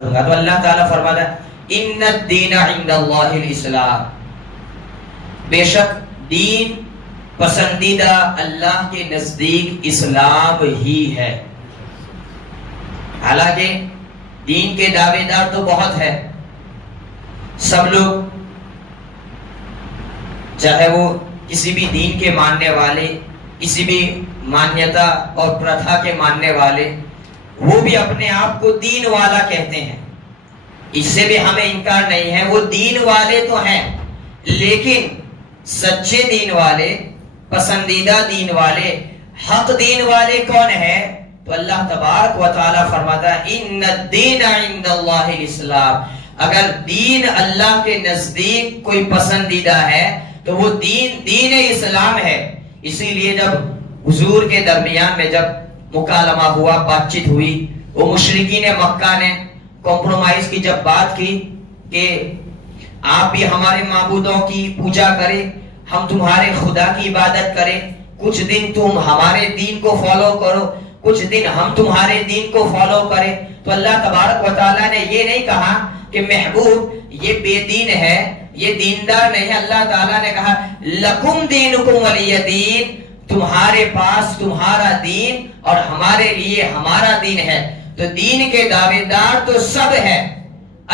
تو اللہ تعالیٰ فرماتا ہے ان الدین عند اللہ الاسلام، بے شک دین پسندیدہ اللہ کے نزدیک اسلام ہی ہے۔ حالانکہ دین کے دعوے دار تو بہت ہے، سب لوگ چاہے وہ کسی بھی دین کے ماننے والے، کسی بھی مانیتا اور پرتھا کے ماننے والے، وہ بھی اپنے آپ کو دین والا کہتے ہیں، اس سے بھی ہمیں انکار نہیں ہے، وہ دین والے تو ہیں، لیکن سچے دین والے، پسندیدہ دین والے، حق دین والے کون ہے؟ تو اللہ تبارک و تعالی فرماتا ہے ان الدین عند اللہ الاسلام، اگر دین اللہ کے نزدیک کوئی پسندیدہ ہے تو وہ دین اسلام ہے۔ اسی لیے جب حضور کے درمیان میں جب مکالمہ ہوا، بات چیت ہوئی، وہ مشرکین مکہ نے کمپرومائز کی جب بات کی کہ آپ بھی ہمارے معبودوں کی پوجا کریں، ہم تمہارے خدا کی عبادت کریں، کچھ دن تم ہمارے دین کو فالو کرو، کچھ دن ہم تمہارے دین کو فالو کریں، تو اللہ تبارک و تعالیٰ نے یہ نہیں کہا کہ محبوب یہ بے دین ہے، یہ دیندار نہیں ہے۔ اللہ تعالیٰ نے کہا لکم دینکم ولی دین، تمہارے پاس تمہارا دین اور ہمارے لیے ہمارا دین ہے۔ تو دین کے دعوے دار تو سب ہے،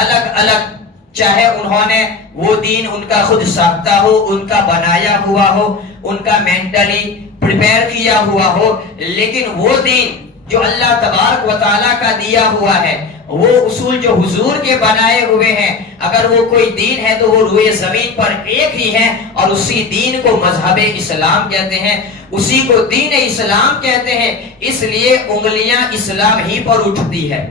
الگ الگ، چاہے انہوں نے وہ دین ان کا خود ساختہ ہو، ان کا بنایا ہوا ہو، ان کا مینٹلی پریپیئر کیا ہوا ہو، لیکن وہ دین جو اللہ تبارک و تعالیٰ کا دیا ہوا ہے، وہ اصول جو حضور کے بنائے ہوئے ہیں، اگر وہ کوئی دین ہے تو وہ روئے زمین پر ایک ہی ہے، اور اسی دین کو مذہب اسلام کہتے ہیں، اسی کو دین اسلام کہتے ہیں۔ اس لیے انگلیاں اسلام ہی پر اٹھتی ہے،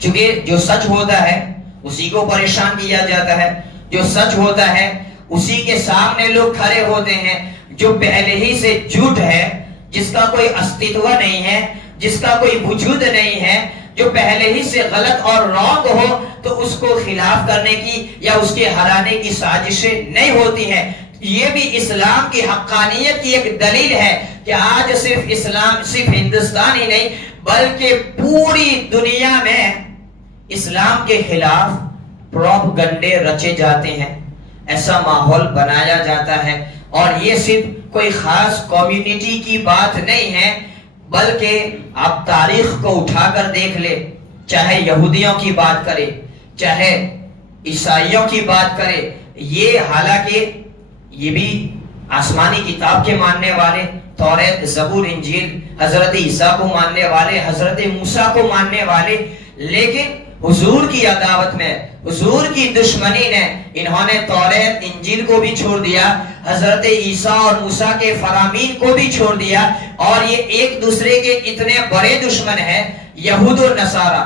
چونکہ جو سچ ہوتا ہے اسی کو پریشان کیا جاتا ہے، جو سچ ہوتا ہے اسی کے سامنے لوگ کھڑے ہوتے ہیں، جو پہلے ہی سے جھوٹ ہے، جس کا کوئی استتو نہیں ہے، جس کا کوئی وجود نہیں ہے، جو پہلے ہی سے غلط اور رانگ ہو تو اس کو خلاف کرنے کی یا اس کے ہرانے کی سازشیں نہیں ہوتی ہیں۔ یہ بھی اسلام کی حقانیت کی ایک دلیل ہے کہ آج صرف اسلام صرف ہندوستان ہی نہیں بلکہ پوری دنیا میں اسلام کے خلاف پروپیگنڈے رچے جاتے ہیں، ایسا ماحول بنایا جاتا ہے، اور یہ صرف کوئی خاص کمیونٹی کی بات نہیں ہے، بلکہ آپ تاریخ کو اٹھا کر دیکھ لیں، چاہے یہودیوں کی بات کرے، چاہے عیسائیوں کی بات کرے، یہ حالانکہ یہ بھی آسمانی کتاب کے ماننے والے، توریت، زبور، انجیل، حضرت عیسیٰ کو ماننے والے، حضرت موسیٰ کو ماننے والے، لیکن حضور کی عداوت میں، حضور کی دشمنی نے انہوں نے توریت، انجیل کو بھی چھوڑ دیا، حضرت عیسیٰ اور موسیٰ کے فرامین کو بھی چھوڑ دیا، اور یہ ایک دوسرے کے اتنے بڑے دشمن ہیں یہود و نصارہ،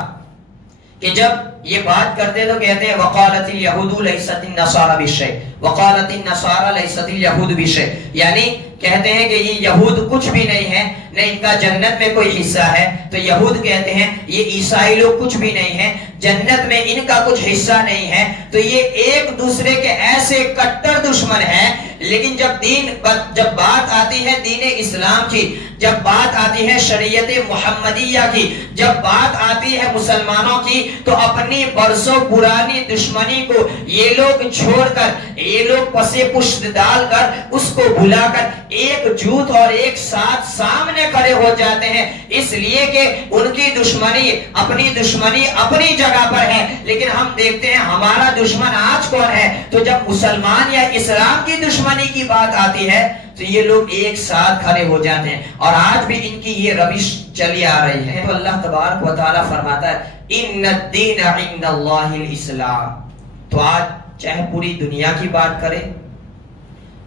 کہ جب یہ بات کرتے تو کہتے ہیں وقالت الیہود لیست النصارى بشیء وقالت النصارى لیست الیہود بشیء، یعنی کہتے ہیں کہ یہ یہود کچھ بھی نہیں ہے، نہ ان کا جنت میں کوئی حصہ ہے، تو یہود کہتے ہیں یہ عیسائی لوگ کچھ بھی نہیں ہیں، جنت میں ان کا کچھ حصہ نہیں ہے۔ تو یہ ایک دوسرے کے ایسے کٹر دشمن ہیں، لیکن جب بات آتی ہے دین اسلام کی، جب بات آتی ہے شریعت محمدیہ کی، جب بات آتی ہے مسلمانوں کی، تو اپنی برسوں پرانی دشمنی کو یہ لوگ چھوڑ کر، یہ لوگ پسے پشت ڈال کر، اس کو بھلا کر ایک جھوٹ اور ایک ساتھ سامنے کھڑے ہو جاتے ہیں، اس لیے کہ ان کی دشمنی اپنی جگہ پر ہے، لیکن ہم دیکھتے ہیں ہمارا دشمن آج کون ہے؟ تو جب مسلمان یا اسلام کی دشمنی کی بات آتی ہے تو یہ لوگ ایک ساتھ کھڑے ہو جاتے ہیں، اور آج بھی ان کی یہ روش چلی آ رہی ہے۔ تو اللہ تبارک و تعالیٰ فرماتا ہے ان الدین عند اللہ الاسلام۔ تو آج چاہے پوری دنیا کی بات کرے،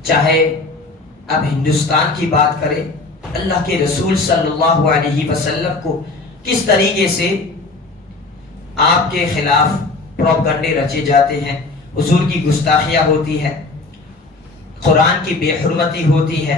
چاہے اب ہندوستان کی بات کرے، اللہ کے رسول صلی اللہ علیہ وسلم کو کس طریقے سے آپ کے خلاف پروپیگنڈے رچے جاتے ہیں، حضور کی گستاخیاں ہوتی ہے، قرآن کی بے حرمتی ہوتی ہے،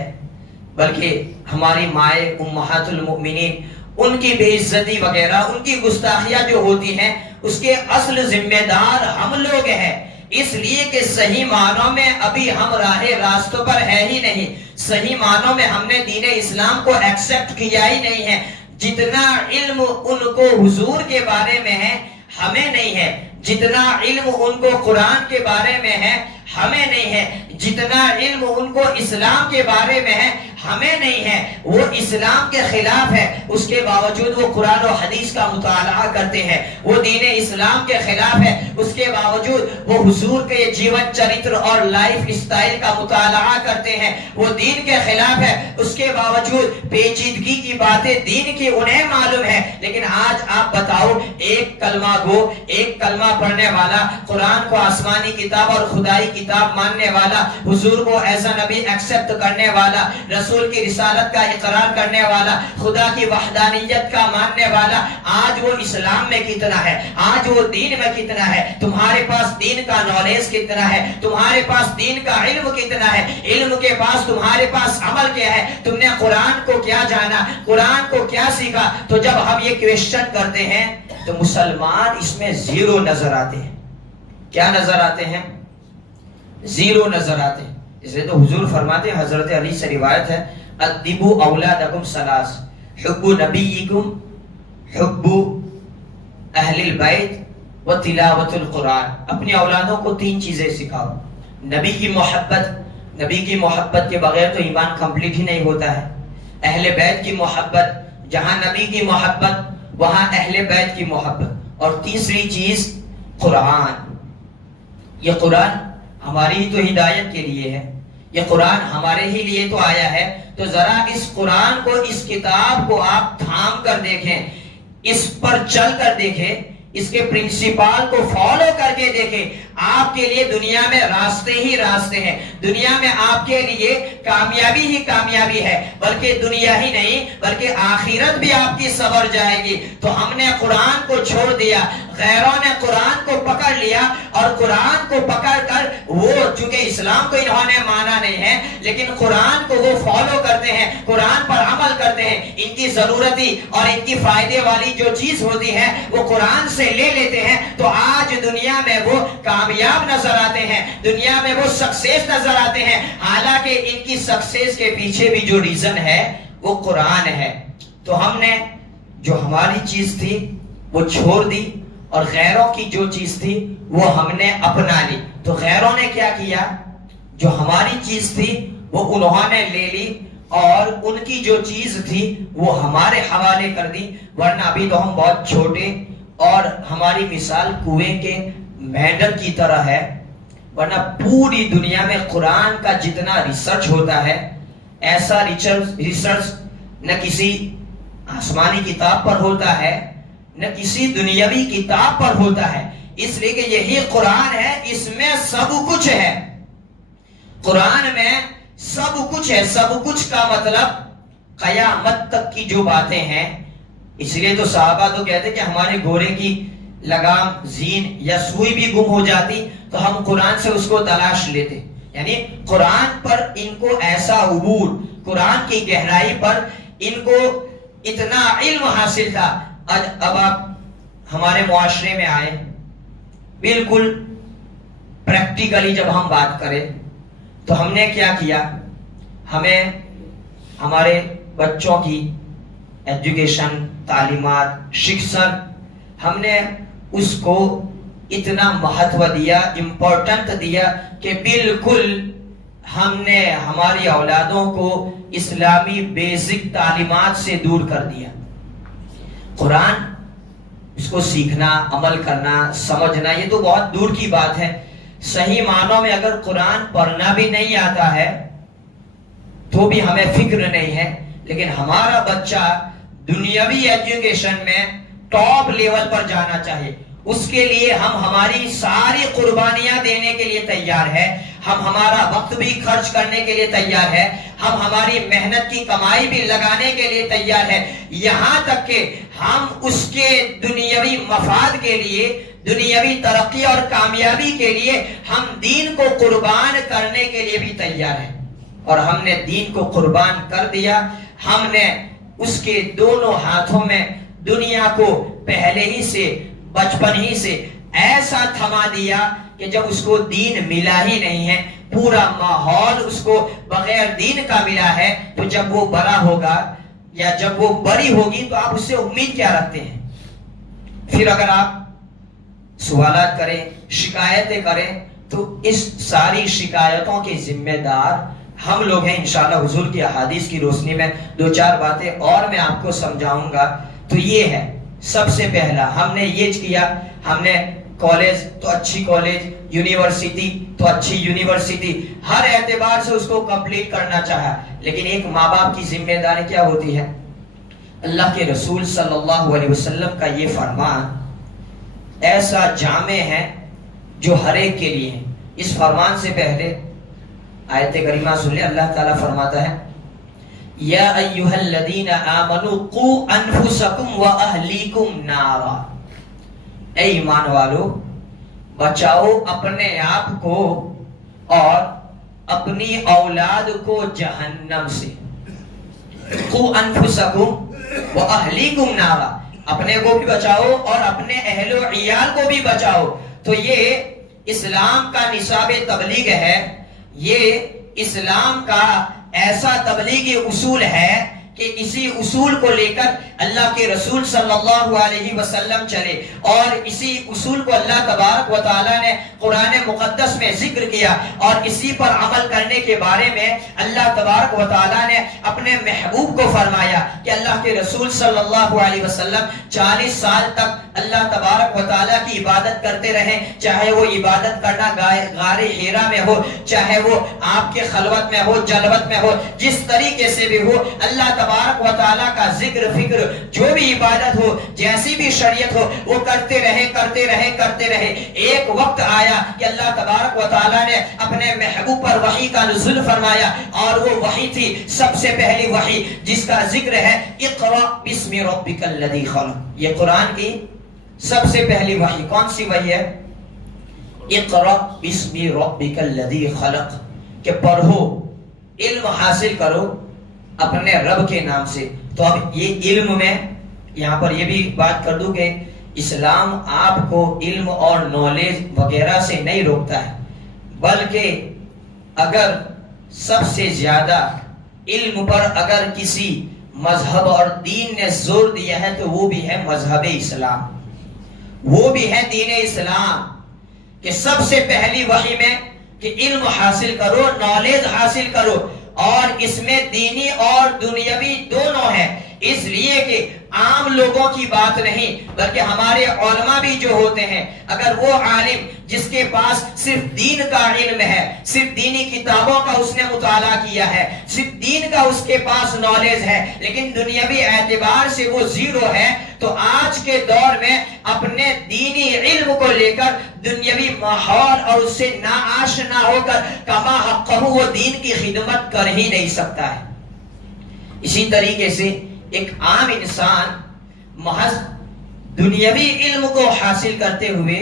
بلکہ ہماری مائیں امہات المؤمنین ان کی بے عزتی وغیرہ، ان کی گستاخیاں جو ہوتی ہیں، اس کے اصل ذمہ دار ہم لوگ ہیں، اس لیے کہ صحیح معنوں میں ابھی ہم راستوں پر ہے ہی نہیں، صحیح معنوں میں ہم نے دین اسلام کو ایکسپٹ کیا ہی نہیں ہے۔ جتنا علم ان کو حضور کے بارے میں ہے، ہمیں نہیں ہے، جتنا علم ان کو قرآن کے بارے میں ہے ہمیں نہیں ہے، جتنا علم ان کو اسلام کے بارے میں ہے ہمیں نہیں ہے۔ وہ اسلام کے خلاف ہے، اس کے باوجود وہ قرآن و حدیث کا مطالعہ کرتے ہیں۔ وہ دین اسلام کے خلاف ہے، اس کے باوجود وہ حضور کے جیون چرتر اور لائف اسٹائل کا مطالعہ کرتے ہیں۔ وہ دین کے خلاف ہے، اس کے باوجود پیچیدگی کی باتیں دین کی انہیں معلوم ہے۔ لیکن آج آپ بتاؤ، ایک کلمہ گو، ایک کلمہ پڑھنے والا، قرآن کو آسمانی کتاب اور خدائی کتاب ماننے والا، حضور کو ایز اے نبی ایکسپٹ کرنے والا، رسول کی رسالت کا اقرار کرنے والا، خدا کی وحدانیت کا ماننے والا، آج وہ اسلام میں کتنا ہے، آج وہ دین میں کتنا ہے؟ تمہارے پاس دین کا نالج کتنا ہے؟ تمہارے پاس دین کا علم کتنا ہے؟ علم کے پاس تمہارے پاس عمل کیا ہے؟ تم نے قرآن کو کیا جانا، قرآن کو کیا سیکھا؟ تو جب ہم یہ کویسچن کرتے ہیں تو مسلمان اس میں زیرو نظر آتے ہیں۔ کیا نظر آتے ہیں؟ زیرو نظر آتے ہیں۔ اس لیے تو حضور فرماتے ہیں، حضرت علی سے روایت ہے، ادبوا اولادکم ثلاث، حب نبیکم، حب اہل البیت و تلاوت القرآن۔ اپنی اولادوں کو 3 چیزیں سکھاؤ۔ نبی کی محبت، نبی کی محبت کے بغیر تو ایمان کمپلیٹ ہی نہیں ہوتا ہے۔ اہل بیت کی محبت، جہاں نبی کی محبت وہاں اہل بیت کی محبت۔ اور تیسری چیز قرآن۔ یہ قرآن ہماری تو ہدایت کے لیے ہے، یہ قرآن ہمارے ہی لیے تو آیا ہے۔ تو ذرا اس قرآن کو، اس کتاب کو آپ تھام کر دیکھیں، اس پر چل کر دیکھیں، اس کے پرنسپل کو فالو کر کے دیکھیں۔ آپ کے لیے دنیا میں راستے ہی راستے ہیں، دنیا میں آپ کے لیے کامیابی ہی کامیابی ہے، بلکہ دنیا ہی نہیں بلکہ آخرت بھی آپ کی سنور جائے گی۔ تو ہم نے قرآن کو چھوڑ دیا، غیروں نے قرآن کو پکڑ لیا، اور قرآن کو پکڑ کر وہ، چونکہ اسلام کو انہوں نے مانا نہیں ہے لیکن قرآن کو وہ فالو کرتے ہیں، قرآن پر عمل کرتے ہیں۔ ان کی ضرورتی اور ان کی فائدے والی جو چیز ہوتی ہے وہ قرآن سے لے لیتے ہیں، تو آج دنیا میں وہ کامیاب نظر آتے ہیں، دنیا میں وہ سکسیس نظر آتے ہیں، حالانکہ ان کی سکسیس کے پیچھے بھی جو ریزن ہے وہ قرآن ہے۔ تو ہم نے جو ہماری چیز تھی وہ چھوڑ دی، اور غیروں کی جو چیز تھی وہ ہم نے اپنا لی۔ تو غیروں نے کیا کیا؟ جو ہماری چیز تھی وہ انہوں نے لے لی، اور ان کی جو چیز تھی وہ ہمارے حوالے کر دی۔ ورنہ ابھی تو ہم بہت چھوٹے، اور ہماری مثال کنویں کے مینڈل کی طرح ہے، ورنہ پوری دنیا میں قرآن کا جتنا ریسرچ ہوتا ہے، ایسا ریسرچ نہ کسی آسمانی کتاب پر ہوتا ہے نہ کسی دنیاوی کتاب پر ہوتا ہے۔ اس لیے کہ یہی قرآن ہے، اس میں سب کچھ ہے، قرآن میں سب کچھ ہے۔ سب کچھ کا مطلب قیامت تک کی جو باتیں ہیں۔ اس لیے تو صحابہ تو کہتے کہ ہمارے گھوڑے کی لگام، زین یا سوئی بھی گم ہو جاتی تو ہم قرآن سے اس کو تلاش لیتے۔ یعنی قرآن پر ان کو ایسا عبور، قرآن کی گہرائی پر ان کو اتنا علم حاصل تھا۔ اب آپ ہمارے معاشرے میں آئے، بالکل پریکٹیکلی جب ہم بات کریں تو ہم نے کیا کیا؟ ہمیں ہمارے بچوں کی ایجوکیشن، تعلیمات، شکشن، ہم نے اس کو اتنا مہتو دیا، امپورٹنٹ دیا کہ بالکل ہم نے ہماری اولادوں کو اسلامی بیسک تعلیمات سے دور کر دیا۔ قرآن، اس کو سیکھنا، عمل کرنا، سمجھنا، یہ تو بہت دور کی بات ہے۔ صحیح معنوں میں اگر قرآن پڑھنا بھی نہیں آتا ہے تو بھی ہمیں فکر نہیں ہے، لیکن ہمارا بچہ دنیاوی ایجوکیشن میں ٹاپ لیول پر جانا چاہیے، اس کے لیے ہم ہماری ساری قربانیاں دینے کے لیے تیار ہے، ہم ہمارا وقت بھی خرچ کرنے کے لیے تیار ہے، ہم ہماری محنت کی کمائی بھی لگانے کے لیے تیار ہے، یہاں تک کہ ہم اس کے دنیاوی مفاد کے لیے، دنیاوی ترقی اور کامیابی کے لیے ہم دین کو قربان کرنے کے لیے بھی تیار ہیں۔ اور ہم نے دین کو قربان کر دیا، ہم نے اس کے دونوں ہاتھوں میں دنیا کو پہلے ہی سے، بچپن ہی سے ایسا تھما دیا کہ جب اس کو دین ملا ہی نہیں ہے، پورا ماحول اس کو بغیر دین کا ملا ہے، تو جب وہ بڑا ہوگا یا جب وہ بڑی ہوگی تو آپ اس سے امید کیا رکھتے ہیں؟ پھر اگر آپ سوالات کریں، شکایتیں کریں، تو اس ساری شکایتوں کے ذمہ دار ہم لوگ ہیں انشاءاللہ۔ حضور کی احادیث کی روشنی میں دو چار باتیں اور میں آپ کو سمجھاؤں گا۔ تو یہ ہے سب سے پہلا، ہم نے یہ کیا، ہم نے کالج تو اچھی کالج، یونیورسٹی تو اچھی یونیورسٹی، ہر اعتبار سے اس کو کمپلیٹ کرنا چاہا، لیکن ایک ماں باپ کی ذمہ داری کیا ہوتی ہے؟ اللہ کے رسول صلی اللہ علیہ وسلم کا یہ فرمان ایسا جامع ہے جو ہر ایک کے لیے ہے۔ اس فرمان سے پہلے آیت کریمہ سن لیں، اللہ تعالیٰ فرماتا ہے یا ایھا الذین آمنوا قوا انفسکم واہلیکم نارا، اے ایمان والو بچاؤ اپنے آپ کو اور اپنی اولاد کو جہنم سے۔ قوا انفسکم واہلیکم نارا، اپنے کو بھی بچاؤ اور اپنے اہل و عیال کو بھی بچاؤ۔ تو یہ اسلام کا نصاب تبلیغ ہے، یہ اسلام کا ایسا تبلیغی اصول ہے کہ اسی اصول کو لے کر اللہ کے رسول صلی اللہ علیہ وسلم چلے، اور اسی اصول کو اللہ تبارک و تعالیٰ نے قرآن مقدس میں ذکر کیا، اور اسی پر عمل کرنے کے بارے میں اللہ تبارک و تعالیٰ نے اپنے محبوب کو فرمایا کہ اللہ کے رسول صلی اللہ علیہ وسلم 40 سال تک اللہ تبارک و تعالیٰ کی عبادت کرتے رہے، چاہے وہ عبادت کرنا غار حیرا میں ہو، چاہے وہ آپ کے خلوت میں ہو، جلوت میں ہو، جس طریقے سے بھی ہو، اللہ تبارک و تعالیٰ کا ذکر فکر، جو بھی عبادت ہو، جیسی بھی شریعت ہو، وہ کرتے رہے کرتے رہے کرتے رہے۔ ایک وقت آیا کہ اللہ تبارک و تعالیٰ نے اپنے محبوب پر وحی کا نزول فرمایا، اور وہ وحی تھی سب سے پہلی وحی جس کا ذکر ہے اقرأ بسم ربک الذی خلق۔ یہ قرآن کی سب سے پہلی وحی کون سی وحی ہے؟ اقرأ بسم ربک الذی خلق، کہ پڑھو، علم حاصل کرو اپنے رب کے نام سے۔ تو اب یہ علم میں یہاں پر یہ بھی بات کر دوں کہ اسلام آپ کو علم اور نالج وغیرہ سے نہیں روکتا ہے، بلکہ اگر سب سے زیادہ علم پر اگر کسی مذہب اور دین نے زور دیا ہے تو وہ بھی ہے مذہب اسلام، وہ بھی ہے دین اسلام، کہ سب سے پہلی وحی میں کہ علم حاصل کرو، نالج حاصل کرو، اور اس میں دینی اور دنیاوی دونوں ہیں، اس لیے کہ عام لوگوں کی بات نہیں بلکہ ہمارے علماء بھی جو ہوتے ہیں، اگر وہ عالم جس کے پاس صرف دین کا علم ہے، صرف دینی کتابوں کا اس نے مطالعہ کیا ہے، صرف دین کا اس کے پاس نالج ہے، لیکن دنیاوی اعتبار سے وہ زیرو ہے، تو آج کے دور میں اپنے دینی علم کو لے کر دنیاوی ماحول اور اس سے ناآشنا ہو کر کما حقہ وہ دین کی خدمت کر ہی نہیں سکتا ہے۔ اسی طریقے سے ایک عام انسان محض دنیاوی علم کو حاصل کرتے ہوئے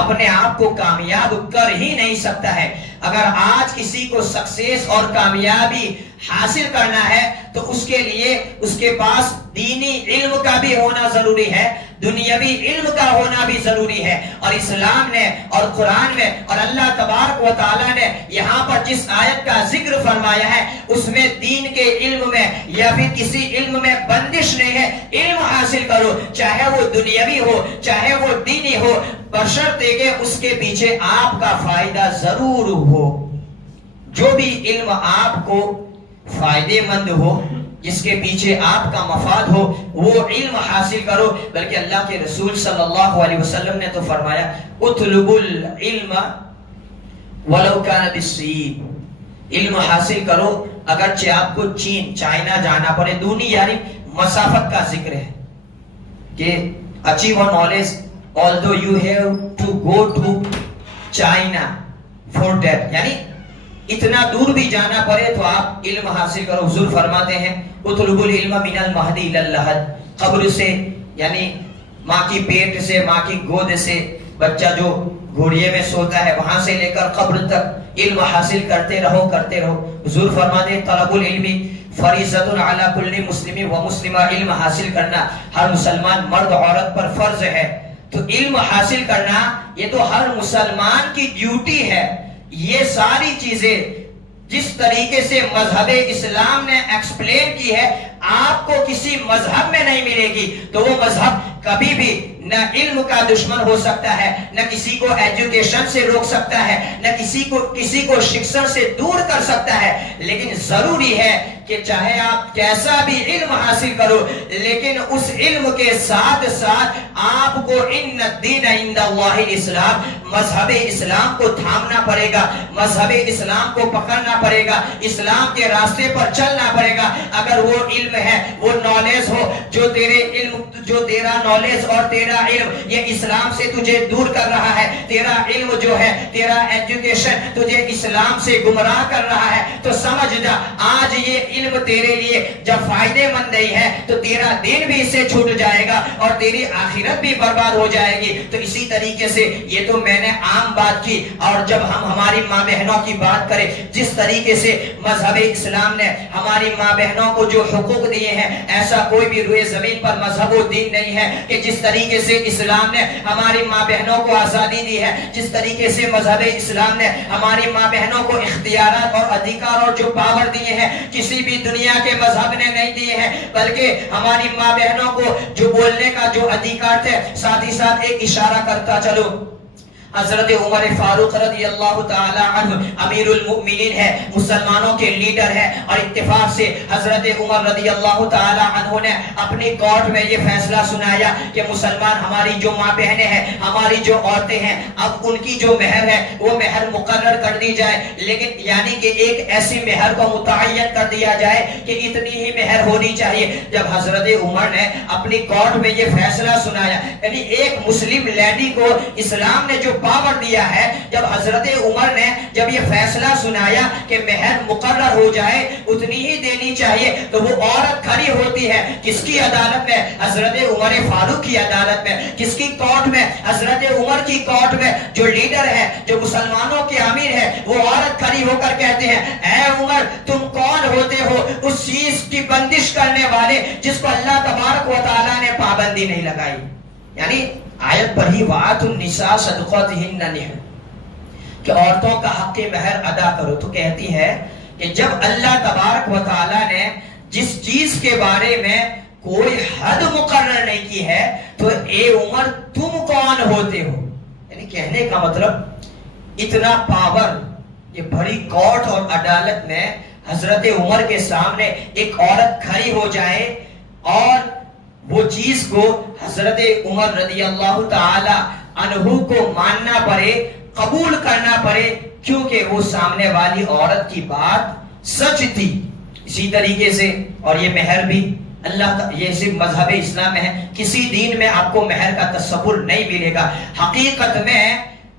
اپنے آپ کو کامیاب کر ہی نہیں سکتا ہے۔ اگر آج کسی کو سکسیس اور کامیابی حاصل کرنا ہے تو اس کے لیے اس کے پاس دینی علم کا بھی ہونا ضروری ہے، دنیاوی علم کا ہونا بھی ضروری ہے، اور اسلام نے اور قرآن میں اور اللہ تبارک و تعالیٰ نے یہاں پر جس آیت کا ذکر فرمایا ہے اس میں دین کے علم میں یا پھر کسی علم میں بندش نہیں ہے۔ علم حاصل کرو، چاہے وہ دنیاوی ہو چاہے وہ دینی ہو، بشرطے کہ اس کے پیچھے آپ کا فائدہ ضرور ہو۔ جو بھی علم آپ کو فائدے مند ہو، جس کے پیچھے آپ کا مفاد ہو، وہ علم حاصل کرو۔ بلکہ اللہ کے رسول صلی اللہ علیہ وسلم نے تو فرمایا اطلبوا العلم ولو کان بالصین، علم حاصل کرو اگرچہ آپ کو چین چائنا جانا پڑے۔ دونی یعنی مسافت کا ذکر ہے کہ achieve knowledge although you have to go to China for that، یعنی اتنا دور بھی جانا پڑے تو آپ علم حاصل کرو۔ حضور فرماتے ہیں اطلبوا العلم من المہدی الی اللحد، قبر سے یعنی ماں کی پیٹ سے، ماں کی گود سے بچہ جو گھوڑیے میں سوتا ہے وہاں سے لے کر قبر تک علم حاصل کرتے رہو کرتے رہو۔ حضور فرماتے ہیں طلب العلم فریضۃ علی کل مسلم و مسلمہ، علم حاصل کرنا ہر مسلمان مرد عورت پر فرض ہے۔ تو علم حاصل کرنا یہ تو ہر مسلمان کی ڈیوٹی ہے۔ یہ ساری چیزیں جس طریقے سے مذہب اسلام نے ایکسپلین کی ہے آپ کو کسی مذہب میں نہیں ملے گی، تو وہ مذہب کبھی بھی نہ علم کا دشمن ہو سکتا ہے، نہ کسی کو ایجوکیشن سے روک سکتا ہے، نہ کسی کو شکشا سے دور کر سکتا ہے، لیکن ضروری ہے کہ چاہے آپ کیسا بھی علم حاصل کرو، لیکن اس علم کے ساتھ ساتھ آپ کو ان الدین عند اللہ الاسلام، مذہب اسلام کو تھامنا پڑے گا، مذہب اسلام کو پکڑنا پڑے گا، اسلام کے راستے پر چلنا پڑے گا۔ اگر وہ علم ہے، وہ نالج ہو، جو تیرا نالج اور تیرا علم یہ اسلام سے تجھے دور کر رہا ہے، تیرا علم جو ہے، تیرا ایجوکیشن تجھے اسلام سے گمراہ کر رہا ہے، تو سمجھ جا آج یہ علم تیرے لیے جب فائدے مند نہیں ہے تو تیرا دین بھی اس سے چھوٹ جائے گا اور تیری آخرت بھی برباد ہو جائے گی۔ تو اسی طریقے سے یہ تو میں نے عام بات کی، اور جب ہم ہماری ماں بہنوں کی بات کریں، جس طریقے سے مذہب اسلام نے ہماری ماں بہنوں کو جو حقوق دیے ہیں، ایسا کوئی بھی روئے زمین پر مذہب و دین نہیں ہے کہ جس طریقے سے اسلام نے ہماری ماں بہنوں کو آزادی دی ہے، جس طریقے سے مذہب اسلام نے ہماری ماں بہنوں کو اختیارات اور ادھیکار اور جو پاور دیے ہیں کسی بھی دنیا کے مذہب نے نہیں دیے ہیں، بلکہ ہماری ماں بہنوں کو جو بولنے کا جو ادھیکار تھے۔ ساتھ ہی ساتھ ایک اشارہ کرتا چلو، حضرت عمر فاروق رضی اللہ تعالی عنہ امیر المؤمنین ہے، مسلمانوں کے لیڈر ہے، اور اتفاق سے حضرت عمر رضی اللہ تعالی عنہ نے اپنی کورٹ میں یہ فیصلہ سنایا کہ مسلمان ہماری جو ماں بہنیں ہیں، ہماری جو عورتیں ہیں، اب ان کی جو مہر ہے وہ مہر مقرر کر دی جائے، لیکن یعنی کہ ایک ایسی مہر کو متعین کر دیا جائے کہ اتنی ہی مہر ہونی چاہیے۔ جب حضرت عمر نے اپنی کورٹ میں یہ فیصلہ سنایا، یعنی ایک مسلم لیڈی کو اسلام نے جو پاور دیا ہے، جب حضرت عمر نے جب یہ فیصلہ سنایا کہ مہر مقرر ہو جائے اتنی ہی دینی چاہیے، تو وہ عورت کھڑی ہوتی ہے کس کی عدالت میں؟ حضرت عمر فاروق کی عدالت میں۔ کس کی کورٹ میں؟ حضرت عمر کی کورٹ میں۔ جو لیڈر ہے، جو مسلمانوں کے امیر ہے، وہ عورت کھڑی ہو کر کہتے ہیں، اے عمر تم کون ہوتے ہو اس چیز کی بندش کرنے والے جس کو اللہ تبارک و تعالیٰ نے پابندی نہیں لگائی؟ یعنی آیت پڑھی وَآتُ النِّسَاءَ صَدُقَاتِهِنَّ نِحْلًا کہ عورتوں کا حق مہر ادا کرو، تو کہتی ہے کہ جب اللہ تبارک و تعالیٰ نے جس چیز کے بارے میں کوئی حد مقرر نہیں کی ہے تو اے عمر تم کون ہوتے ہو؟ یعنی کہنے کا مطلب اتنا پاور، یہ بڑی کورٹ اور عدالت میں حضرت عمر کے سامنے ایک عورت کھڑی ہو جائے اور وہ چیز کو حضرت عمر رضی اللہ تعالی عنہ کو ماننا پڑے، قبول کرنا پڑے، کیونکہ وہ سامنے والی عورت کی بات سچ تھی۔ اسی طریقے سے اور یہ مہر بھی یہ صرف مذہب اسلام میں ہے، کسی دین میں آپ کو مہر کا تصور نہیں ملے گا۔ حقیقت میں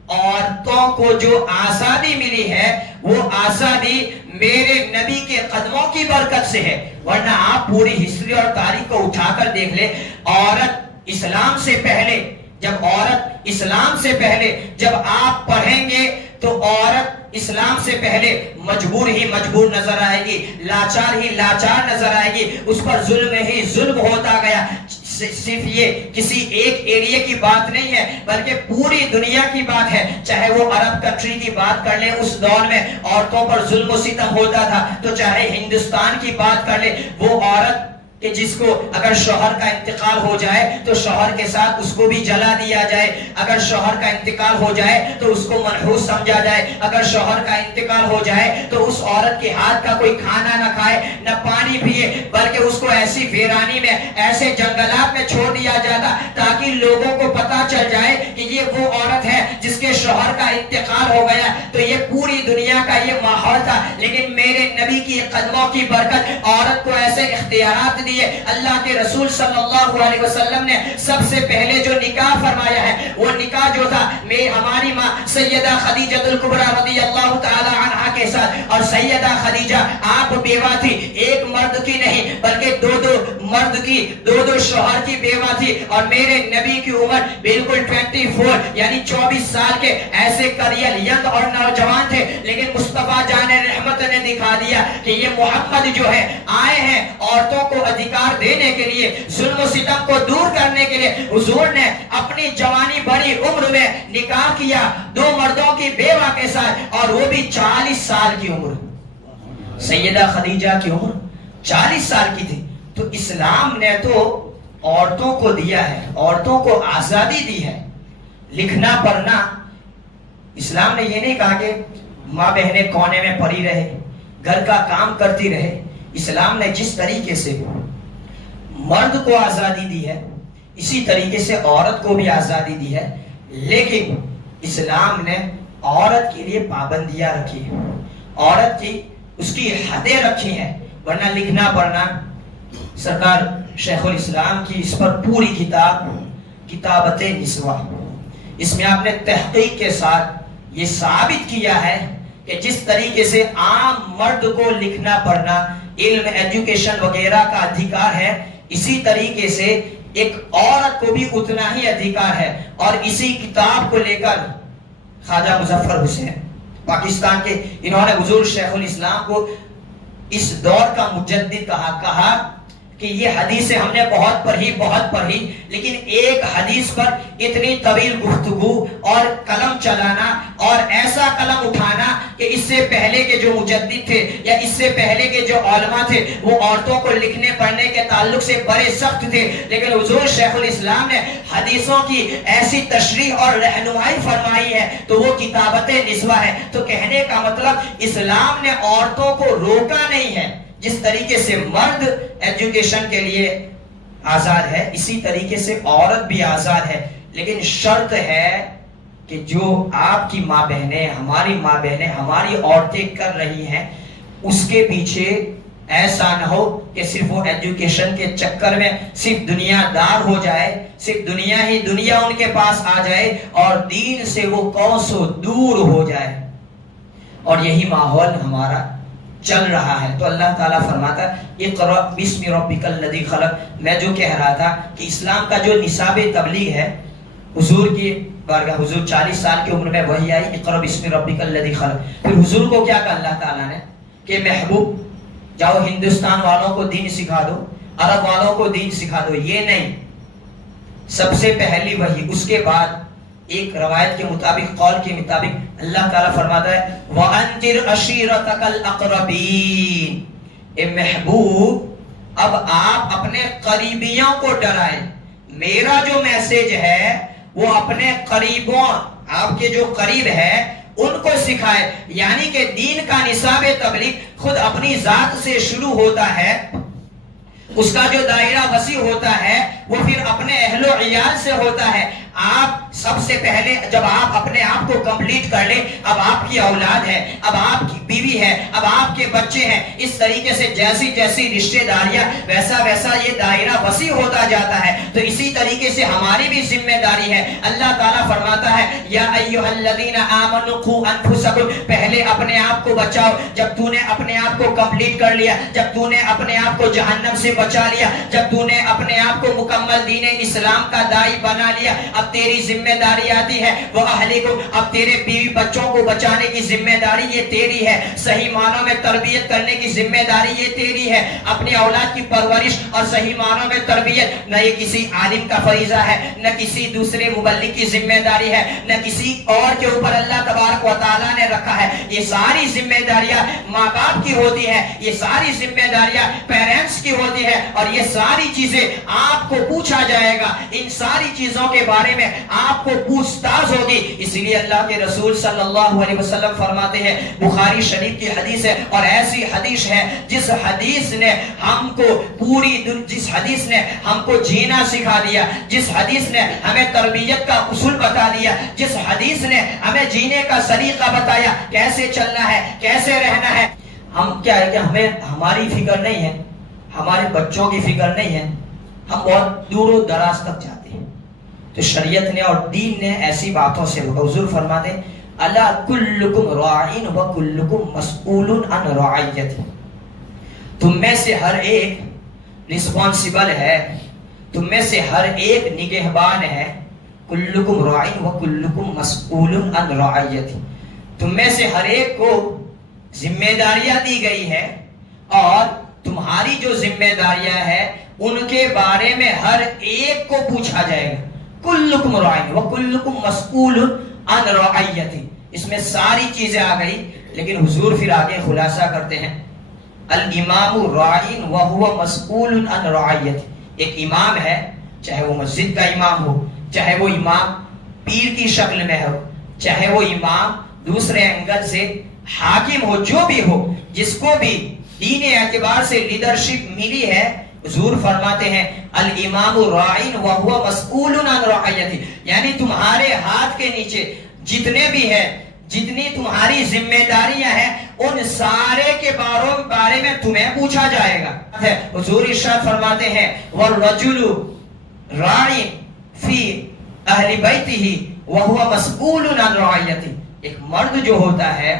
عورتوں کو جو آزادی ملی ہے وہ آزادی میرے نبی کے قدموں کی برکت سے ہے، ورنہ آپ پوری ہسٹری اور تاریخ کو اٹھا کر دیکھ لیں، عورت اسلام سے پہلے جب آپ پڑھیں گے تو عورت اسلام سے پہلے مجبور نظر آئے گی، لاچار نظر آئے گی، اس پر ظلم ہی ظلم ہوتا گیا۔ صرف یہ کسی ایک ایریا کی بات نہیں ہے بلکہ پوری دنیا کی بات ہے، چاہے وہ عرب کنٹری کی بات کر لیں، اس دور میں عورتوں پر ظلم و ستم ہوتا تھا، تو چاہے ہندوستان کی بات کر لیں، وہ عورت کہ جس کو اگر شوہر کا انتقال ہو جائے تو شوہر کے ساتھ اس کو بھی جلا دیا جائے، اگر شوہر کا انتقال ہو جائے تو اس کو منحوس سمجھا جائے، اگر شوہر کا انتقال ہو جائے تو اس عورت کے ہاتھ کا کوئی کھانا نہ کھائے، نہ پانی پیے، بلکہ اس کو ایسی ویرانی میں، ایسے جنگلات میں چھوڑ دیا جاتا تاکہ لوگوں کو پتا چل جائے کہ یہ وہ عورت ہے جس کے شوہر کا انتقال ہو گیا۔ تو یہ پوری دنیا کا یہ ماحول تھا، لیکن میرے نبی کی قدموں کی برکت عورت کو ایسے اختیارات دیے۔ اللہ کے رسول صلی اللہ علیہ وسلم نے سب سے پہلے جو نکاح فرمایا ہے وہ نکاح جو تھا ہماری ماں سیدہ خدیجہ الکبریٰ رضی اللہ تعالی عنہا کے ساتھ، اور سیدہ خدیجہ آپ بیوہ تھی، ایک مرد کی نہیں بلکہ دو شوہر کی بیوہ تھی، اور میرے نبی کی عمر بالکل 24 یعنی 24 سال کے ایسے کریل ینگ اور نوجوان تھے، لیکن مصطفیٰ جان رحمت نے دکھا دیا کہ یہ محمد جو ہے آئے ہیں عورتوں کو ادھیکار دینے کے لیے، ظلم و ستم کو دور کرنے کے لیے۔ حضور نے اپنی جوانی بڑی عمر میں نکاح کیا 2 مردوں کی بیوہ کے ساتھ، اور وہ بھی 40 سال کی عمر۔ سیدہ خدیجہ کی عمر 40 سال کی تھی۔ تو اسلام نے تو عورتوں کو دیا ہے، عورتوں کو آزادی دی ہے لکھنا پڑھنا۔ اسلام نے یہ نہیں کہا کہ ماں بہنیں کونے میں پڑی رہے، گھر کا کام کرتی رہے۔ اسلام نے جس طریقے سے مرد کو آزادی دی ہے اسی طریقے سے عورت کو بھی آزادی دی ہے، لیکن اسلام نے عورت کے لیے پابندیاں رکھی ہیں، عورت کی اس کی حدیں رکھی ہیں، ورنہ لکھنا پڑھنا سرکار شیخ الاسلام کی اس پر پوری کتاب کتابت نسواں، اس میں آپ نے تحقیق کے ساتھ یہ ثابت کیا ہے کہ جس طریقے سے عام مرد کو لکھنا پڑھنا علم ایجوکیشن وغیرہ کا ادھیکار ہے، اسی طریقے سے ایک عورت کو بھی اتنا ہی ادھیکار ہے۔ اور اسی کتاب کو لے کر خواجہ مظفر حسین پاکستان کے، انہوں نے حضور شیخ الاسلام کو اس دور کا مجدد کہا کہ یہ حدیثیں ہم نے بہت پڑھی، لیکن ایک حدیث پر اتنی طویل گفتگو اور قلم چلانا اور ایسا قلم اٹھانا کہ اس سے پہلے کے جو مجدد تھے یا اس سے پہلے کے جو علماء تھے وہ عورتوں کو لکھنے پڑھنے کے تعلق سے بڑے سخت تھے، لیکن حضور شیخ الاسلام نے حدیثوں کی ایسی تشریح اور رہنمائی فرمائی ہے تو وہ کتابت نسواں ہے۔ تو کہنے کا مطلب اسلام نے عورتوں کو روکا نہیں ہے، جس طریقے سے مرد ایجوکیشن کے لیے آزاد ہے اسی طریقے سے عورت بھی آزاد ہے، لیکن شرط ہے کہ جو آپ کی ماں بہنیں، ہماری ماں بہنیں، ہماری عورتیں کر رہی ہیں اس کے پیچھے ایسا نہ ہو کہ صرف وہ ایجوکیشن کے چکر میں صرف دنیا دار ہو جائے، صرف دنیا ان کے پاس آ جائے اور دین سے وہ کوسوں دور ہو جائے، اور یہی ماحول ہمارا چل رہا ہے۔ تو اللہ تعالیٰ فرماتا ہے اقرأ بسم ربک الذی خلق۔ میں جو کہہ رہا تھا کہ اسلام کا جو نصاب تبلیغ ہے، حضور کی بارگاہ، حضور 40 سال کی عمر میں وحی آئی اقرأ بسم ربک الذی خلق، پھر حضور کو کیا کہا اللہ تعالیٰ نے کہ محبوب جاؤ ہندوستان والوں کو دین سکھا دو، عرب والوں کو دین سکھا دو، یہ نہیں، سب سے پہلی وحی۔ اس کے بعد ایک روایت کے مطابق، قول کے مطابق اللہ تعالیٰ فرماتا ہے وَأَنذِرْ عَشِيرَتَكَ الْأَقْرَبِينَ، اے محبوب اب آپ اپنے قریبیوں کو ڈرائیں۔ میرا جو میسج ہے وہ اپنے قریبوں، آپ کے جو قریب ہے ان کو سکھائے، یعنی کہ دین کا نصاب تبلیغ خود اپنی ذات سے شروع ہوتا ہے، اس کا جو دائرہ وسیع ہوتا ہے وہ پھر اپنے اہل و عیال سے ہوتا ہے۔ آپ سب سے پہلے جب آپ اپنے آپ کو کمپلیٹ کر لیں، اب آپ کی اولاد ہے، اب آپ کی بیوی ہے، اب آپ کے بچے ہیں، اس طریقے سے جیسی جیسی رشتہ داریاں ویسا ویسا یہ دائرہ وسیع ہوتا جاتا ہے۔ تو اسی طریقے سے ہماری بھی ذمہ داری ہے۔ اللہ تعالیٰ فرماتا ہے یا ایھا الذین آمنوا قوا انفسکم، پہلے اپنے آپ کو بچاؤ۔ جب تو نے اپنے آپ کو کمپلیٹ کر لیا، جب تو نے اپنے آپ کو جہنم سے بچا لیا، جب تو نے اپنے آپ کو مکمل دین اسلام کا داعی بنا لیا، اب تیری ذمہ داری آتی ہے وہ اہلیکم، اب تیرے بیوی بچوں کو بچانے کی ذمہ داری یہ تیری ہے، صحیح معنوں میں تربیت کرنے کی ذمہ داری یہ تیری ہے، اپنی اولاد کی پرورش اور صحیح معنوں میں تربیت نہ یہ کسی عالم کا فریضہ ہے، نہ کسی دوسرے مبلغ کی ذمہ داری ہے، نہ کسی اور کے اوپر اللہ تبارک و تعالیٰ نے رکھا ہے۔ یہ ساری ذمہ داریاں ماں باپ کی ہوتی ہے، یہ ساری ذمہ داریاں پیرنٹس کی ہوتی ہے، اور یہ ساری چیزیں آپ کو پوچھا جائے گا، ان ساری چیزوں کے بارے میں آپ کو پوچھ تاچھ ہوگی۔ اس لیے اللہ کے رسول صلی اللہ علیہ وسلم فرماتے ہیں، بخاری شریف کی حدیث ہے اور ایسی حدیث ہے جس حدیث نے ہم کو جس حدیث نے ہم کو جینا سکھا دیا، جس حدیث نے ہمیں تربیت کا اصول بتا دیا، جس حدیث نے ہمیں جینے کا سلیقہ بتایا، کیسے چلنا ہے، کیسے رہنا ہے۔ ہم کیا ہے کہ ہمیں ہماری فکر نہیں ہے، ہمارے بچوں کی فکر نہیں ہے، ہم بہت دور و دراز تک جاتے ہیں۔ تو شریعت نے اور دین نے ایسی باتوں سے روکا۔ حضور فرماتے ہیں الا کلکم راعٍ وکلکم مسئول عن رعیتہ، تم میں سے ہر ایک رسپانسبل ہے، تم میں سے ہر ایک نگہبان ہے، کلکم راعٍ وکلکم مسئول عن رعیتہ، تم میں سے ہر ایک کو ذمہ داریاں دی گئی ہے اور تمہاری جو ذمہ داریاں ہیں ان کے بارے میں ہر ایک کو پوچھا جائے گا۔ کلکم راعٍ وکلکم مسئول عن رعیتہ، اس میں ساری چیزیں آ گئی، لیکن حضور پھر آگے خلاصہ کرتے ہیں الامام راعٍ وہو مسئول عن رعیتہ، ایک امام ہے، چاہے وہ مسجد کا امام ہو، چاہے وہ امام پیر کی شکل میں ہو، چاہے وہ امام دوسرے اینگل سے حاکم ہو، جو بھی ہو، جس کو بھی دین اعتبار سے لیڈرشپ ملی ہے، حضور فرماتے ہیں الامام راعین وہو مسئول عن رعیتہ، یعنی تمہارے ہاتھ کے نیچے جتنے بھی ہیں، جتنی تمہاری ذمہ داریاں ہیں، ان سارے کے بارے میں تمہیں پوچھا جائے گا۔ حضور ارشاد فرماتے ہیں والرجل راعی فی اہل بیتہ وہو مسئول عن رعیتہ، ایک مرد جو ہوتا ہے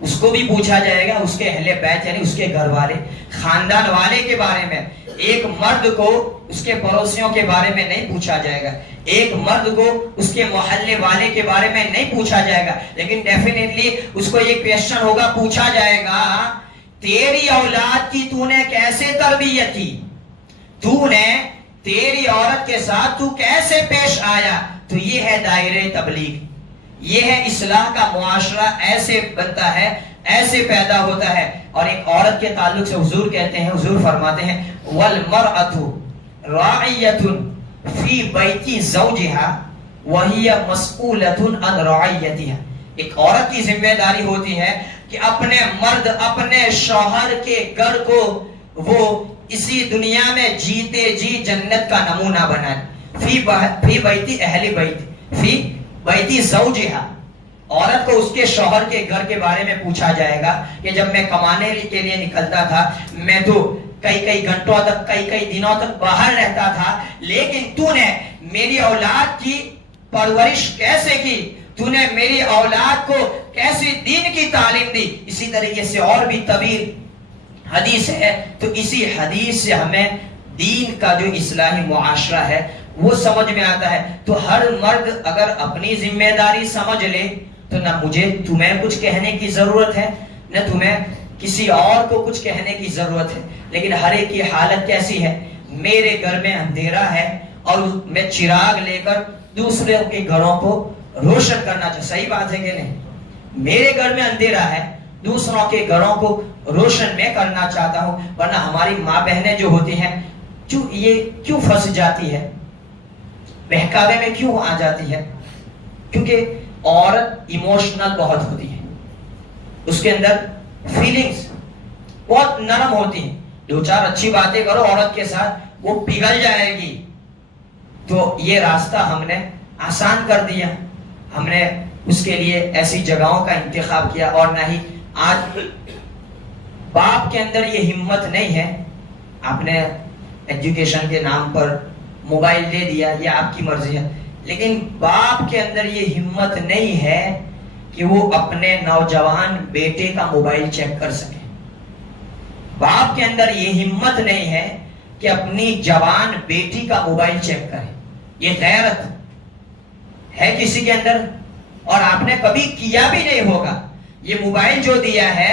اس کو بھی پوچھا جائے گا اس کے اہل بیت یعنی اس کے گھر والے خاندان والے کے بارے میں۔ ایک مرد کو اس کے پڑوسیوں کے بارے میں نہیں پوچھا جائے گا، ایک مرد کو اس کے محلے والے کے بارے میں نہیں پوچھا جائے گا، لیکن ڈیفینیٹلی اس کو یہ کویسچن ہوگا، پوچھا جائے گا تیری اولاد کی تو نے کیسے تربیت کی، تو نے تیری عورت کے ساتھ تو کیسے پیش آیا۔ تو یہ ہے دائرہ تبلیغ، یہ ہے اصلاح کا معاشرہ، ایسے بنتا ہے، ایسے پیدا ہوتا ہے۔ اور ایک عورت کے تعلق سے حضور کہتے ہیں، حضور فرماتے ہیں وَالْمَرْأَةُ رَاعِيَّةٌ فِي بَيْتِ زَوْجِهَا وَهِيَ مَسْئُولَةٌ عَنْ رَعِيَّتِهَا، ایک عورت کی ذمہ داری ہوتی ہے کہ اپنے مرد، اپنے شوہر کے گھر کو وہ اسی دنیا میں جیتے جی جنت کا نمونہ بنائے۔ فی بیتی اہل بیت، فی بیتی زوجہا، عورت کو اس کے شوہر کے گھر کے بارے میں پوچھا جائے گا کہ جب میں کمانے کے لیے نکلتا تھا میں تو کئی گھنٹوں تک، کئی دنوں تک باہر رہتا تھا، لیکن تو نے میری اولاد کی پرورش کیسے کی، تو نے میری اولاد کو کیسی دین کی تعلیم دی۔ اسی طریقے سے اور بھی طویل حدیث ہے، تو اسی حدیث سے ہمیں دین کا جو اصلاحی معاشرہ ہے وہ سمجھ میں آتا ہے۔ تو ہر مرد اگر اپنی ذمہ داری سمجھ لے تو نہ مجھے تمہیں کچھ کہنے کی ضرورت ہے، نہ تمہیں کسی اور کو کچھ کہنے کی ضرورت ہے۔ لیکن ہر ایک کی حالت کیسی ہے، میرے گھر میں اندھیرا ہے اور میں چراغ لے کر دوسرے کے گھروں کو روشن کرنا چاہتا، صحیح بات ہے کہ نہیں؟ میرے گھر میں اندھیرا ہے، دوسروں کے گھروں کو روشن میں کرنا چاہتا ہوں۔ ورنہ ہماری ماں بہنیں جو ہوتی ہیں یہ کیوں پھنس جاتی ہے، بہکاوے میں کیوں آ جاتی ہے؟ کیونکہ عورت ایموشنل بہت ہوتی ہے، اس کے اندر فیلنگز بہت نرم ہوتی ہیں، دو چار اچھی باتیں کرو عورت کے ساتھ وہ پگھل جائے گی۔ تو یہ راستہ ہم نے آسان کر دیا، ہم نے اس کے لیے ایسی جگہوں کا انتخاب کیا، اور نہ ہی آج باپ کے اندر یہ ہمت نہیں ہے۔ آپ نے ایجوکیشن کے نام پر موبائل دے دیا، یہ آپ کی مرضی ہے، لیکن باپ کے اندر یہ ہمت نہیں ہے کہ وہ اپنے نوجوان بیٹے کا موبائل چیک کر سکے۔ باپ کے اندر یہ ہمت نہیں ہے کہ اپنی جوان بیٹی کا موبائل چیک کرے۔ یہ غیرت ہے کسی کے اندر، اور آپ نے کبھی کیا بھی نہیں ہوگا۔ یہ موبائل جو دیا ہے،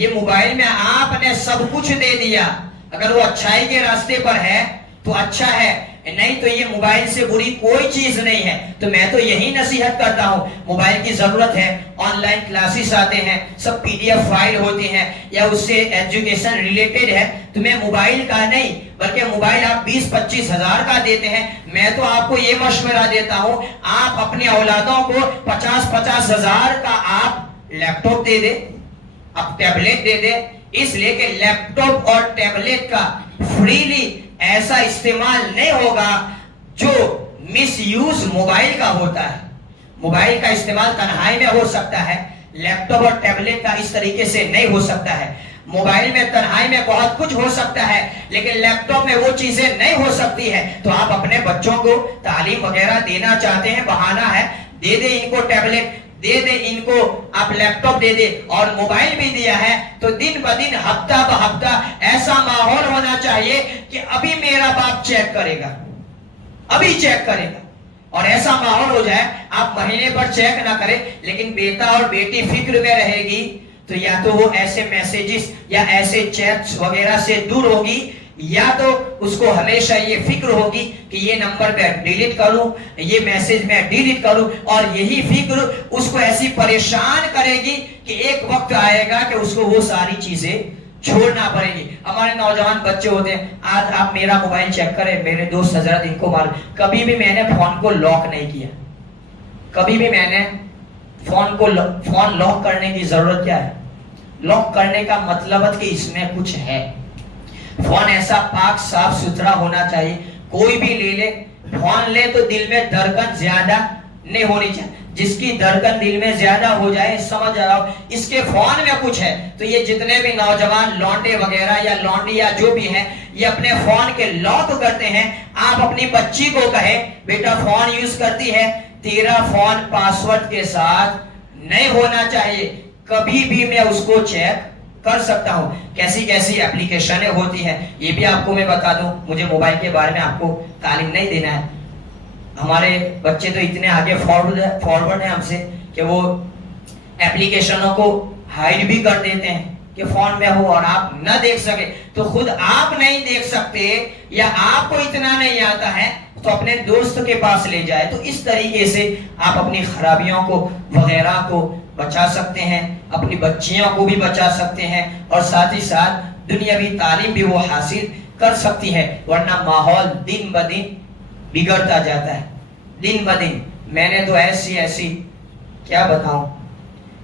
یہ موبائل میں آپ نے سب کچھ دے دیا، اگر وہ اچھائی کے راستے پر ہے تو اچھا ہے، نہیں تو یہ موبائل سے بری کوئی چیز نہیں ہے۔ تو میں تو یہی نصیحت کرتا ہوں، موبائل کی ضرورت ہے، آن لائن کلاسز آتے ہیں، سب پی ڈی ایف فائل ہوتی ہیں یا اس سے ایجوکیشن ریلیٹڈ ہے، تمہیں موبائل کا نہیں بلکہ موبائل آپ 20-25 ہزار کا دیتے ہیں۔ میں تو آپ کو یہ مشورہ دیتا ہوں، آپ اپنی اولادوں کو 50-50 ہزار کا آپ لیپ ٹاپ دے دیں، آپ ٹیبلٹ دے دیں، اس لیے کہ لیپ ٹاپ اور ٹیبلٹ کا فریلی ایسا استعمال نہیں ہوگا جو مس یوز موبائل کا ہوتا ہے۔ موبائل کا استعمال تنہائی میں ہو سکتا ہے، لیپ ٹاپ اور ٹیبلٹ کا اس طریقے سے نہیں ہو سکتا ہے۔ موبائل میں تنہائی میں بہت کچھ ہو سکتا ہے، لیکن لیپ ٹاپ میں وہ چیزیں نہیں ہو سکتی ہے۔ تو آپ اپنے بچوں کو تعلیم وغیرہ دینا چاہتے ہیں، بہانہ ہے، دے دیں ان کو ٹیبلٹ، دے دیں ان کو آپ لیپ ٹاپ دے دیں، اور موبائل بھی دیا ہے تو دن بدن ہفتہ بہفتہ ایسا ماحول ہونا چاہیے کہ ابھی میرا باپ چیک کرے گا، ابھی چیک کرے گا، اور ایسا ماحول ہو جائے آپ مہینے پر چیک نہ کریں، لیکن بیٹا اور بیٹی فکر میں رہے گی تو یا تو وہ ایسے میسیجز یا ایسے چیٹس وغیرہ سے دور ہوگی، یا تو اس کو ہمیشہ یہ فکر ہوگی کہ یہ نمبر میں ڈیلیٹ کروں، یہ میسج میں ڈیلیٹ کروں، اور یہی فکر اس کو ایسی پریشان کرے گی کہ ایک وقت آئے گا کہ اس کو وہ ساری چیزیں چھوڑنا پڑے گی. ہمارے نوجوان بچے ہوتے ہیں, آج آپ میرا موبائل چیک کریں, میرے دوست حضرات ان کو معلوم, کبھی بھی میں نے فون کو لاک نہیں کیا. کبھی بھی میں نے فون لاک کرنے کی ضرورت کیا ہے؟ لاک کرنے کا مطلب ہے کہ اس میں کچھ ہے. فون ایسا پاک صاف ستھرا ہونا چاہیے. کوئی بھی لے لے, فون لے تو دل میں دھڑکن زیادہ نہیں ہونی چاہیے. جس کی دھڑکن دل میں زیادہ ہو جائے, سمجھ آؤ اس کے فون میں کچھ ہے. تو یہ جتنے بھی نوجوان لونڈے وغیرہ یا لونڈی یا جو بھی ہیں, یہ اپنے فون کے لاک کرتے ہیں. آپ اپنی بچی کو کہیں بیٹا فون یوز کرتی ہے, تیرا فون پاسورڈ کے ساتھ نہیں ہونا چاہیے. کبھی بھی میں اس کو چیک کر سکتا ہوں. کیسی کیسی اپلیکیشنیں ہوتی ہیں یہ بھی آپ کو میں بتا دوں. مجھے موبائل کے بارے میں آپ کو تعلیم نہیں دینا ہے. ہمارے بچے تو اتنے آگے فارورڈ ہیں ہم سے کہ وہ اپلیکیشنوں کو ہائڈ بھی کر دیتے ہیں کہ فون میں ہو اور آپ نہ دیکھ سکے. تو خود آپ نہیں دیکھ سکتے یا آپ کو اتنا نہیں آتا ہے تو اپنے دوست کے پاس لے جائے. تو اس طریقے سے آپ اپنی خرابیوں کو وغیرہ کو بچا سکتے ہیں, اپنی بچیوں کو بھی بچا سکتے ہیں, اور ساتھ ہی ساتھ دنیاوی تعلیم بھی وہ حاصل کر سکتی ہے. ورنہ ماحول دن بدن بگڑتا جاتا ہے, دن بدن. میں نے تو ایسی کیا بتاؤں,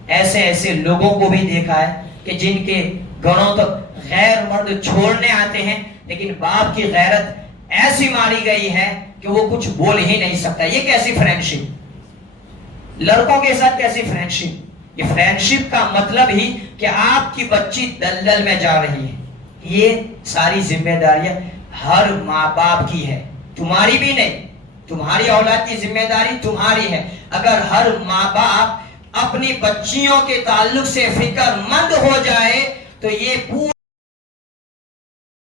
ایسے لوگوں کو بھی دیکھا ہے کہ جن کے گھروں تک غیر مرد چھوڑنے آتے ہیں, لیکن باپ کی غیرت ایسی ماری گئی ہے کہ وہ کچھ بول ہی نہیں سکتا. یہ کیسی فرینڈشپ, لڑکوں کے ساتھ کیسی فرینڈشپ؟ یہ فرینڈشپ کا مطلب ہی کہ آپ کی بچی دلدل میں جا رہی ہے. یہ ساری ذمہ داریاں ہر ماں باپ کی ہے, تمہاری بھی نہیں. تمہاری اولاد کی ذمہ داری تمہاری ہے. اگر ہر ماں باپ اپنی بچیوں کے تعلق سے فکر مند ہو جائے تو یہ